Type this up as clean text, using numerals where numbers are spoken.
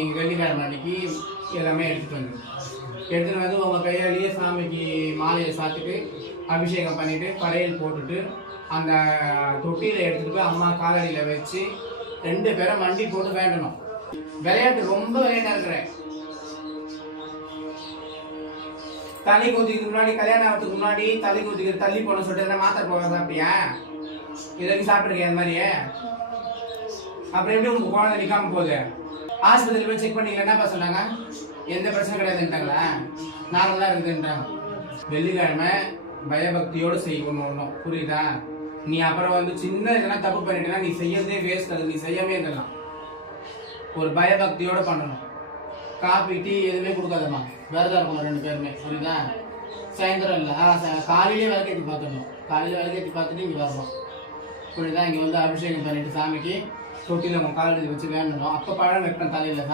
நீங்கள் வெள்ளிக்கிழமை அன்னைக்கு எல்லாமே எடுத்துகிட்டு வந்து உங்கள் கையாலேயே சாமிக்கு மாலையை சாத்திட்டு அபிஷேகம் பண்ணிவிட்டு படையல் போட்டுட்டு அந்த தொட்டியில் எடுத்துகிட்டு போய் அம்மா காலடியில் வச்சு 2 பேரும் மண்டி போட்டு வேண்டணும். விளையாட்டு ரொம்ப விளையாட்டா இருக்கிறேன். தண்ணி ஊற்றிக்கிறதுக்கு முன்னாடி கல்யாணம் ஆகிறதுக்கு முன்னாடி தண்ணி ஊற்றிக்கிறது தள்ளி போன சொல்லிட்டு மாத்திரை போகாத அப்படியா? இதற்கு சாப்பிட்ருக்கேன் அந்த மாதிரியே. அப்புறம் எப்படி உங்க குழந்தை நிற்காம போகுது? ஆஸ்பத்திரி போய் செக் பண்ணீங்க என்னப்பா சொன்னாங்க? எந்த பிரச்சனை கிடையாதுன்ட்டாங்களா? நார்மலாக இருக்குதுன்றாங்க. வெள்ளிக்கிழமை பயபக்தியோடு செய்யணும் ஒன்றும், புரியுதா? நீ அப்புறம் வந்து சின்ன எதனா தப்பு பண்ணிட்டேன்னா நீ செய்யறதே வேஸ்ட். அது நீ செய்யவே இருந்தலாம். ஒரு பயபக்தியோட பண்ணணும். காபி டீ எதுவுமே கொடுக்காதம்மா, விரதம் இருக்கணும் 2 பேருமே, புரியுதா? சாயந்தரம் இல்லை, காலையிலே விளக்கேற்றி பார்த்துடணும். காலையில் விளக்கேற்றி பார்த்துட்டு இங்கே வரணும், புரியுதா? இங்கே வந்து அபிஷேகம் பண்ணிட்டு சாமிக்கு தொட்டியில் உங்கள் காலடி வச்சு வேண்டணும். அப்போ பழம் வைக்கணும் தலையில்.